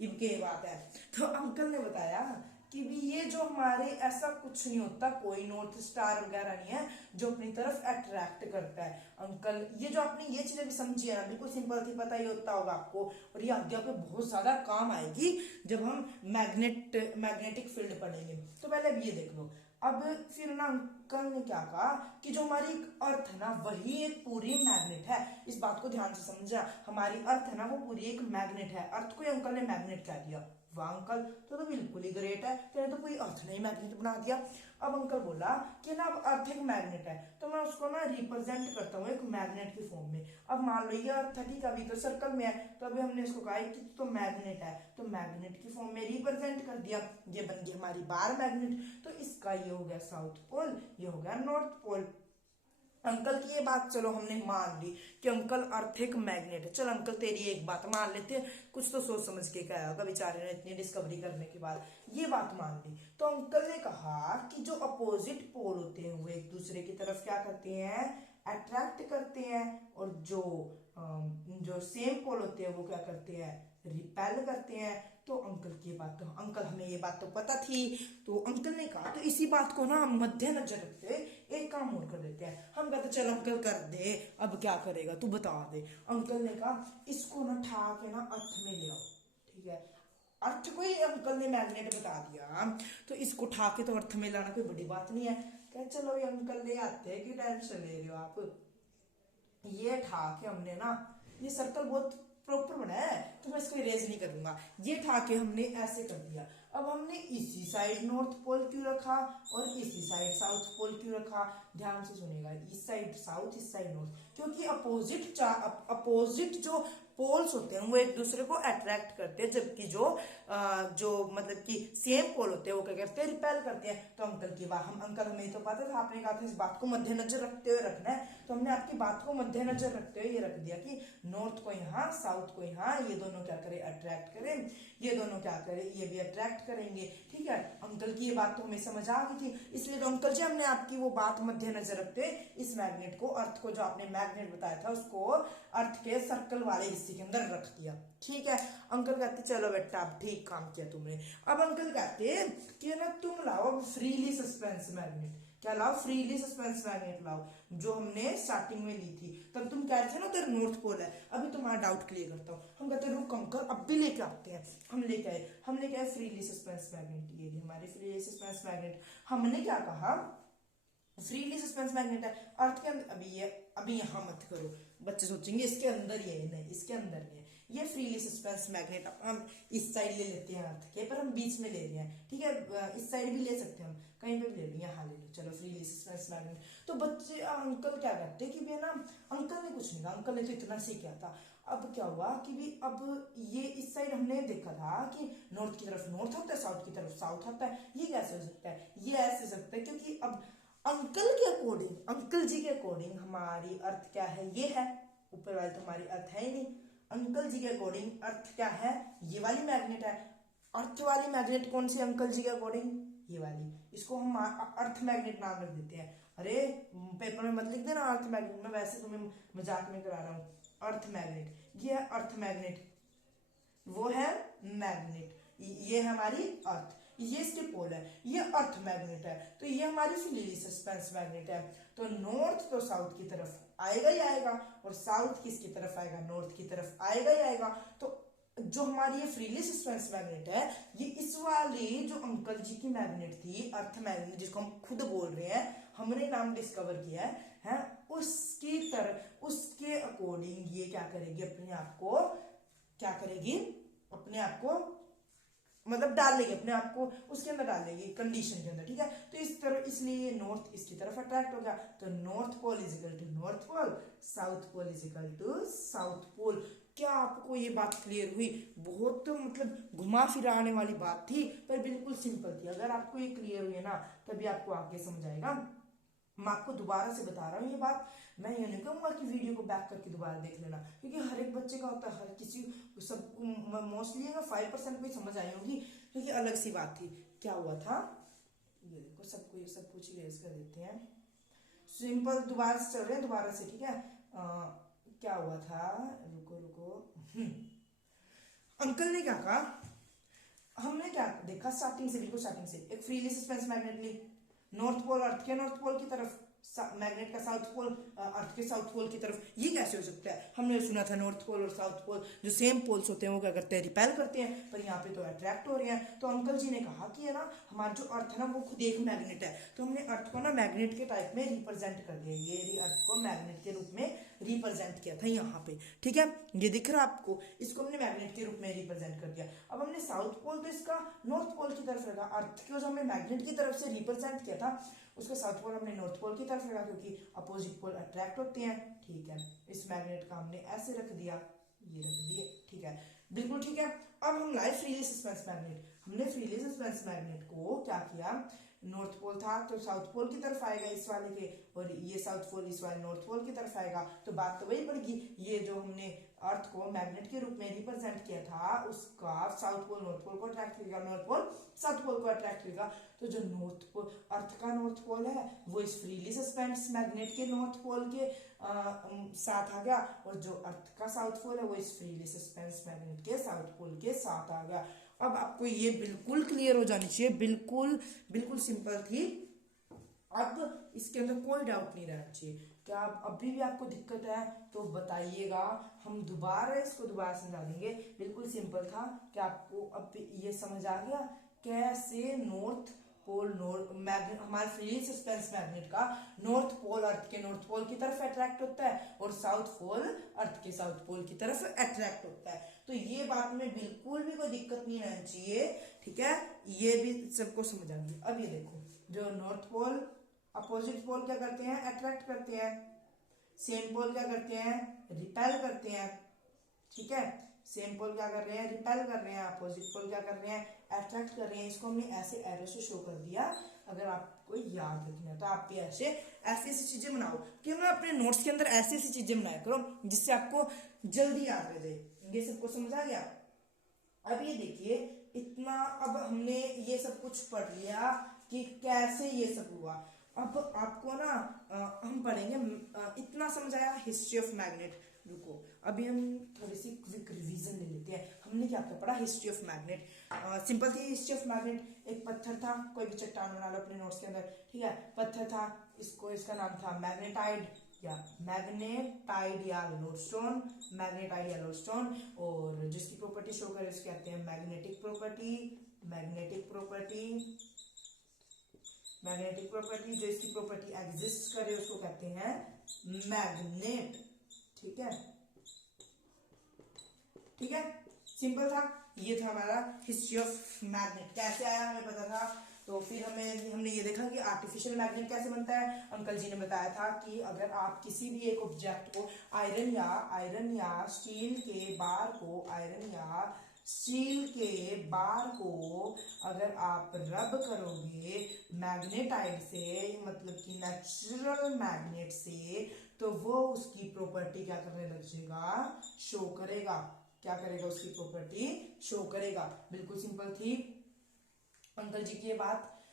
इनके बात है। तो अंकल ने बताया कि भी ये जो हमारे ऐसा कुछ नहीं होता, कोई नॉर्थ स्टार वगैरह नहीं है जो अपनी तरफ अट्रैक्ट करता है। अंकल ये जो आपने ये चीजें भी समझी है ना, बिल्कुल सिंपल थी, पता ही होता होगा आपको, और ये आगे आपको बहुत ज्यादा काम आएगी जब हम मैग्नेटिक फील्ड पढ़ेंगे। तो पहले अब ये देख लो। अब फिर ना अंकल ने क्या कहा कि जो हमारी अर्थ है ना वही एक पूरी मैग्नेट है। इस बात को ध्यान से समझा, हमारी अर्थ है ना वो पूरी एक मैग्नेट है। अर्थ को अंकल ने मैग्नेट कह दिया। वाह अंकल, तो बिल्कुल ही ग्रेट है, तेरे तो कोई अर्थ नहीं मैग्नेट बना दिया। अब अंकल बोला कि ना अब अर्थ एक मैग्नेट है, तो मैं उसको ना रिप्रेजेंट करता हूँ एक मैग्नेट की फॉर्म में। अब मान लो ये अर्थ ठीक है, अभी तो सर्कल में है, तो अभी हमने इसको कहा कि तो मैग्नेट है, तो मैग्नेट की फॉर्म में रिप्रेजेंट कर दिया, ये बन गई हमारी बार मैग्नेट। तो इसका ये हो गया साउथ पोल, ये हो गया नॉर्थ पोल। अंकल की ये बात चलो हमने मान ली कि अंकल अर्थ एक मैग्नेट है। चल अंकल तेरी एक बात मान लेते हैं, कुछ तो सोच समझ के कहा होगा बेचारे ने इतनी डिस्कवरी करने के बाद, ये बात मान ली। तो अंकल ने कहा कि जो अपोजिट पोल होते हैं वो एक दूसरे की तरफ क्या करते हैं, अट्रैक्ट करते हैं, और जो सेम पोल होते हैं वो क्या करते हैं, रिपेल करते हैं। तो अंकल की बात तो अंकल हमें ये बात तो पता थी। तो अंकल ने कहा तो इसी बात को ना हम मद्देनजर रखते हुए एक काम और कर देते हैं। हम कहते चल अंकल कर दे, अब क्या करेगा तू बता दे। अंकल ने कहा इसको ना ठा के ना अर्थ में ले आओ, ठीक है। अर्थ को ही अंकल ने मैग्नेट बता दिया, तो इसको ठा के तो अर्थ में लाना कोई बड़ी बात नहीं है। कह चलो ये अंकल ले आते हैं, कि टेंशन ले रहे हो आप। ये ठा के हमने ना, ये सर्कल बहुत प्रॉपर बना है तो मैं इसको इरेज नहीं करूंगा, ये ठा के हमने ऐसे कर दिया। अब हमने इसी साइड नॉर्थ पोल क्यों रखा और इसी साइड साउथ पोल क्यों रखा, ध्यान से सुनेगा, इस साइड साउथ इस साइड नॉर्थ, क्योंकि अपोजिट जो पोल्स होते हैं वो एक दूसरे को अट्रैक्ट करते हैं, जबकि जो मतलब कि सेम पोल होते हैं वो क्या करते हैं, रिपेल करते हैं। तो अंकल की बात हमें तो पता था, आपने कहा था इस बात को मद्देनजर रखते हुए रखना है, तो हमने आपकी बात को मद्देनजर रखते हुए ये रख दिया कि नॉर्थ को यहाँ साउथ को यहाँ, ये दोनों क्या करें, अट्रैक्ट करें, ये दोनों क्या करें, ये भी अट्रैक्ट करेंगे, ठीक है। अंकल की ये बात तो हमें समझ आ गई थी, इसलिए तो अंकल जी हमने आपकी वो बात मद्देनजर रखते हुए इस मैग्नेट को, अर्थ को जो आपने मैग्नेट बताया था उसको अर्थ के सर्कल वाले हिस्से के अंदर रख दिया, ठीक है। अंकल कहते चलो बेटा अब ठीक काम किया तुमने। अब अंकल कहते कि ना तुम लाओ अब फ्रीली सस्पेंस मैग्नेट, क्या लाओ, फ्रीली सस्पेंस मैग्नेट लाओ, जो हमने स्टार्टिंग में ली थी। तब तुम कह रहे थे ना तेरा नॉर्थ पोल है, अभी तुम्हारा डाउट क्लियर करता हूँ। हम कहते रुक अंकल अब भी लेके आते हैं, हम लेके आए फ्रीली सस्पेंस मैग्नेट, ये हमारी फ्रीली सस्पेंस मैग्नेट। हमने क्या कहा, फ्रीली सस्पेंस मैग्नेट है अर्थ के अंदर, अभी यहां मत करो, बच्चे सोचेंगे इसके अंदर ये नहीं, इसके अंदर नहीं है, ये फ्रीली सस्पेंस मैग्नेट हम इस साइड ले लेते हैं अर्थ के, पर हम बीच में ले रहे हैं, ठीक है। इस साइड भी ले सकते हैं हम, कहीं पे भी ले लो, यहाँ ले लो, चलो फ्रीली सस्पेंस मैग्नेट। तो बच्चे अंकल क्या कहते हैं कि भी ना अंकल ने कुछ नहीं कहा, अंकल ने तो इतना सी किया था। अब क्या हुआ कि भी अब ये इस साइड हमने देखा था कि नॉर्थ की तरफ नॉर्थ होता है, साउथ की तरफ साउथ होता है, ये कैसे हो सकता है, ये ऐसे हो सकता है, क्योंकि अब अंकल के अकॉर्डिंग, अंकल जी के अकॉर्डिंग हमारी अर्थ क्या है, ये है, ऊपर वाली तो हमारी अर्थ है ही नहीं। अंकल जी के अकॉर्डिंग अर्थ क्या है, ये वाली मैग्नेट है। अर्थ वाली मैग्नेट कौन सी अंकल जी के अकॉर्डिंग, ये वाली, इसको हम अर्थ मैग्नेट नाम रख देते हैं। अरे पेपर में मत लिख देना अर्थ मैग्नेट, मैं वैसे तुम्हें मजाक में करा रहा हूँ। अर्थ मैग्नेट, ये है अर्थ मैग्नेट, वो है मैग्नेट, ये हमारी अर्थ, ये इसके पोल है, ये अर्थ मैग्नेट है। तो ये हमारी फ्रीली सस्पेंस मैग्नेट है। तो नॉर्थ तो साउथ की तरफ आएगा ही आएगा, और साउथ किसकी तरफ आएगा, नॉर्थ की तरफ आएगा ही आएगा। तो जो हमारी ये फ्रीली सस्पेंस मैग्नेट है, ये इस वाली जो अंकल जी की मैग्नेट थी, अर्थ मैग्नेट, जिसको हम खुद बोल रहे हैं, हमने नाम डिस्कवर किया है, उसकी तरह, उसके अकॉर्डिंग ये क्या करेगी, अपने आप को क्या करेगी, अपने आप को मतलब डाल लेगी, अपने आप को उसके अंदर डाल लेगी, कंडीशन के अंदर, ठीक है। तो इस तरह, इसलिए नॉर्थ इसकी तरफ अट्रैक्ट होगा, तो north pole is equal to north pole, south pole is equal to south pole. क्या आपको ये बात क्लियर हुई? बहुत मतलब घुमा फिराने वाली बात थी, पर बिल्कुल सिंपल थी। अगर आपको ये क्लियर हुई है ना, तभी आपको आगे समझ आएगा। मैं आपको दोबारा से बता रहा हूँ ये बात, मैं ये नहीं कहूंगा कि वीडियो को बैक करके दोबारा देख लेना, क्योंकि हर एक बच्चे का होता है, हर किसी सब मोस्टली 5% को ही समझ आई होगी, क्योंकि अलग सी बात थी। क्या हुआ था, ये देखो सबको सब कुछ इरेज कर देते हैं, सिंपल दोबारा से चल रहे हैं, दोबारा से, ठीक है। क्या हुआ था, रुको रुको, अंकल ने क्या कहा हमने क्या देखा स्टार्टिंग से, बिल्कुल स्टार्टिंग से, एक फ्रीली सस्पेंस मैग्नेट ली, नॉर्थ पोल अर्थ के नॉर्थ पोल की तरफ, मैग्नेट का साउथ पोल अर्थ के साउथ पोल की तरफ। ये कैसे हो सकता है? हमने सुना था नॉर्थ पोल और साउथ पोल जो सेम पोल्स होते हैं वो क्या करते हैं, रिपेल करते हैं, पर यहाँ पे तो अट्रैक्ट हो रहे हैं। तो अंकल जी ने कहा कि है ना हमारा जो अर्थ है ना वो खुद एक मैग्नेट है, तो हमने अर्थ को ना मैग्नेट के टाइप में रिप्रेजेंट कर दिया, ये अर्थ को मैग्नेट के रूप में रिप्रेजेंट किया था यहाँ पे, ठीक है, ये दिख रहा है आपको, इसको हमने मैग्नेट के रूप में रिप्रेजेंट कर दिया। अब हमने साउथ पोल तो इसका नॉर्थ पोल की तरफ रखा, अर्थ को जो हमने मैग्नेट की तरफ से रिप्रेजेंट किया था उसका साउथ पोल हमने नॉर्थ पोल की तरफ रखा, क्योंकि अपोजिट पोल अट्रैक्ट होते हैं, ठीक है। इस मैग्नेट का हमने ऐसे रख दिया, ये रख दिए, ठीक है, बिल्कुल ठीक है। अब हम लाए फ्रीली सस्पेंस मैग्नेट, हमने फ्रीली सस्पेंस मैग्नेट को क्या किया, नॉर्थ पोल था तो साउथ पोल की तरफ आएगा इस वाले के, और ये साउथ पोल इस वाले नॉर्थ पोल की तरफ आएगा, तो बात तो वही पड़ेगी, ये जो हमने अर्थ को मैग्नेट के रूप में रिप्रेजेंट किया था उसका साउथ पोल नॉर्थ पोल को अट्रैक्ट करेगा, नॉर्थ पोल साउथ पोल को अट्रैक्ट करेगा। तो जो नॉर्थ पोल अर्थ का नॉर्थ पोल है वो इस फ्रीली सस्पेंस मैग्नेट के नॉर्थ पोल के साथ आ गया, और जो अर्थ का साउथ पोल है वो इस फ्रीली सस्पेंस मैग्नेट के साउथ पोल के साथ आ गया। अब आपको ये बिल्कुल क्लियर हो जानी चाहिए, बिल्कुल बिल्कुल सिंपल थी, अब इसके अंदर कोई डाउट नहीं रहना चाहिए। क्या आप अभी भी आपको दिक्कत है तो बताइएगा, हम दोबारा इसको दोबारा समझा देंगे। बिल्कुल सिंपल था, क्या आपको अब ये समझ आ गया कैसे नॉर्थ पोल हमारे फ्रीली सस्पेंस मैग्नेट का नॉर्थ पोल अर्थ के नॉर्थ पोल की तरफ अट्रैक्ट होता है और साउथ पोल अर्थ के साउथ पोल की तरफ अट्रैक्ट होता है। तो ये बात में बिल्कुल भी कोई दिक्कत नहीं रहनी चाहिए, ठीक है, ये भी सबको समझ आ गई। अब ये देखो, जो नॉर्थ पोल अपोजिट पोल क्या करते हैं, अट्रैक्ट करते हैं, सेम पोल क्या करते हैं, रिपेल करते हैं, ठीक है, सेम पोल क्या कर रहे हैं, रिपेल कर रहे हैं, अपोजिट पोल क्या कर रहे हैं, अट्रैक्ट कर रहे हैं। इसको हमने ऐसे एरो से शो कर दिया, अगर आपको याद रखना है तो आप भी ऐसे ऐसी ऐसी चीजें बनाओ, कि ना अपने नोट्स के अंदर ऐसी ऐसी चीजें बनाया करो जिससे आपको जल्दी याद रह जाए। ये सबको समझ आ गया? अब ये देखिए इतना, अब हमने ये सब कुछ पढ़ लिया कि कैसे ये सब हुआ। अब आपको ना हम पढ़ेंगे, इतना समझ आया हिस्ट्री ऑफ मैग्नेट। रुको अभी हम थोड़ी सी क्विक रिवीजन ले लेते हैं। हमने क्या क्या पढ़ा हिस्ट्री ऑफ मैग्नेट? सिंपल थी हिस्ट्री ऑफ मैग्नेट, एक पत्थर था, कोई भी चट्टान बना लो अपने नोट्स के अंदर, ठीक है, पत्थर था, इसका नाम था मैग्नेटाइड या लोडस्टोन, मैग्नेटाइड या लोडस्टोन, और जिसकी प्रॉपर्टी शो करे उसको कहते हैं मैग्नेटिक प्रॉपर्टी, जो इसकी प्रॉपर्टी एग्जिस्ट करे उसको कहते हैं मैग्नेट, ठीक है, सिंपल था। ये था हमारा हिस्ट्री ऑफ मैग्नेट। कैसे आया हमें पता था, तो फिर हमने ये देखा कि आर्टिफिशियल मैग्नेट कैसे बनता है। अंकल जी ने बताया था कि अगर आप किसी भी एक ऑब्जेक्ट को आयरन या स्टील के बार को अगर आप रब करोगे मैग्नेटाइड से, मतलब कि नेचुरल मैग्नेट से, तो वो उसकी प्रॉपर्टी क्या करने लग जाएगा, शो करेगा। क्या करेगा, उसकी प्रॉपर्टी शो करेगा। बिल्कुल सिंपल थी अंकल जी की ये बात,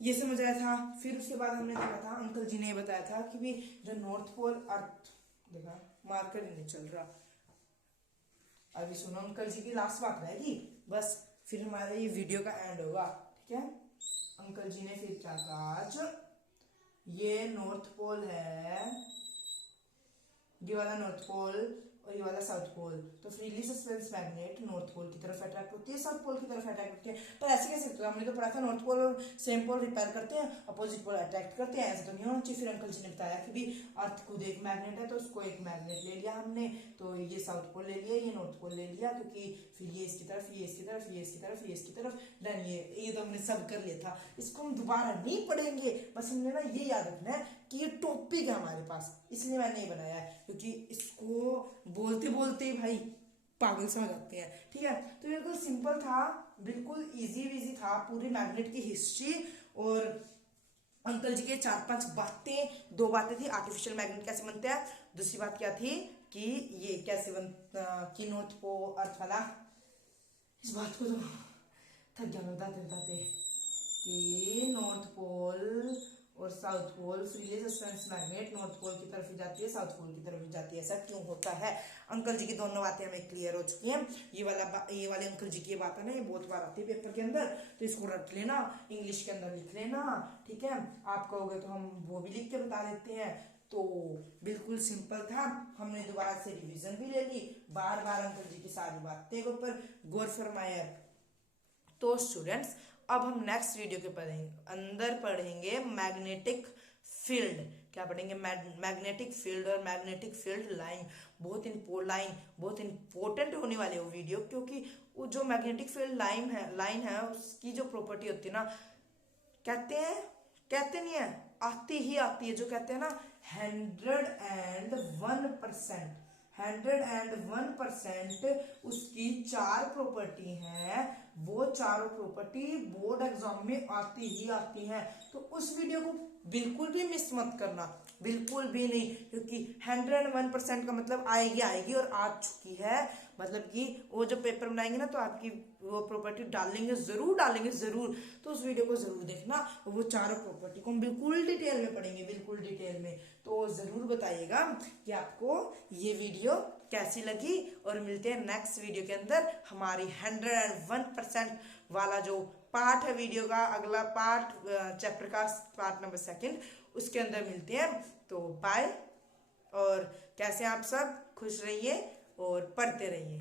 ये समझ आया था। फिर उसके बाद हमने देखा था, अंकल जी ने ये बताया था कि भी जो नॉर्थ पोल अर्थ, देखा मार्कर नहीं चल रहा, अभी सुनो अंकल जी की लास्ट बात रहेगी बस, फिर हमारा ये वीडियो का एंड होगा, ठीक है। अंकल जी ने फिर क्या कहा, आज ये नॉर्थ पोल है, ये वाला नॉर्थ पोल और ये वाला साउथ पोल, तो freely suspense magnet north pole की तरफ अट्रैक्ट होती है, साउथ पोल की तरफ अट्रैक्ट होती है। पर ऐसे कैसे होता है, हमने तो पढ़ा था नॉर्थ पोल और सेम पोल रिपेल करते हैं, अपोजिट पोल अट्रैक्ट करते हैं, ऐसा तो नहीं होना चाहिए। फिर अंकल जी ने बताया कि भी अर्थ खुद एक मैग्नेट है, तो उसको एक मैग्नेट ले लिया हमने, तो ये साउथ पोल ले लिया, ये नॉर्थ पोल ले लिया, क्योंकि फिर ये इसकी तरफ, ये इसकी तरफ, ये इसकी तरफ, ये इसकी तरफ, डन। ये तो हमने सब कर लिया था, इसको हम दोबारा नहीं पढ़ेंगे, बस हमने ना ये याद रखना है कि ये टॉपिक है हमारे पास, इसलिए मैंने नहीं बनाया है, क्योंकि इसको बोलते बोलते भाई पागल समझ जाते हैं, ठीक है। तो बिल्कुल सिंपल था, बिल्कुल इजी था, पूरी मैग्नेट की हिस्ट्री, और अंकल जी के 4-5 बातें, 2 बातें थी, आर्टिफिशियल मैग्नेट कैसे बनते हैं, दूसरी बात क्या थी कि ये कैसे कि नॉर्थ पोल अर्थ वाला, इस बात को तो थक गया बताते कि नॉर्थ पोल और south pole freely suspense magnet north pole की तरफ ही जाती है, साउथ पोल की तरफ ही जाती है। ऐसा क्यों होता है? अंकल जी की दोनों बातें हमें क्लियर हो चुकी हैं। ये वाले अंकल जी की बात है ना, ये बहुत बार आती है पेपर के अंदर, तो इसको रट लेना, इंग्लिश के अंदर लिख लेना, ठीक है। आप कहोगे तो हम वो भी लिख के बता देते हैं। तो बिल्कुल सिंपल था, हमने दोबारा से रिवीजन भी ले ली, बार बार अंकल जी की सारी बातें के ऊपर गौर फरमाया। तो स्टूडेंट्स अब हम नेक्स्ट वीडियो के अंदर पढ़ेंगे मैग्नेटिक फील्ड। क्या पढ़ेंगे? मैग्नेटिक फील्ड और मैग्नेटिक फील्ड लाइन। बहुत इंपॉर्टेंट होने वाली है वो वीडियो, क्योंकि वो जो मैग्नेटिक फील्ड लाइन है उसकी जो प्रॉपर्टी होती है ना, कहते नहीं है, आती ही आती है, जो कहते हैं ना 101% उसकी 4 प्रॉपर्टी हैं, वो चारों प्रॉपर्टी बोर्ड एग्जाम में आती ही आती हैं। तो उस वीडियो को बिल्कुल भी मिस मत करना, बिल्कुल भी नहीं, क्योंकि 101% का मतलब आएगी और आ चुकी है। मतलब कि वो जो पेपर बनाएंगे ना, तो आपकी वो प्रॉपर्टी डालेंगे जरूर। तो उस वीडियो को जरूर देखना, वो चारों प्रॉपर्टी को हम बिल्कुल डिटेल में पढ़ेंगे, बिल्कुल डिटेल में। तो जरूर बताइएगा कि आपको ये वीडियो कैसी लगी, और मिलते हैं नेक्स्ट वीडियो के अंदर। हमारी 101% वाला जो पार्ट है वीडियो का, अगला पार्ट चैप्टर का पार्ट नंबर 2, उसके अंदर मिलते हैं। तो बाय, और कैसे आप सब खुश रहिए और पढ़ते रहिए।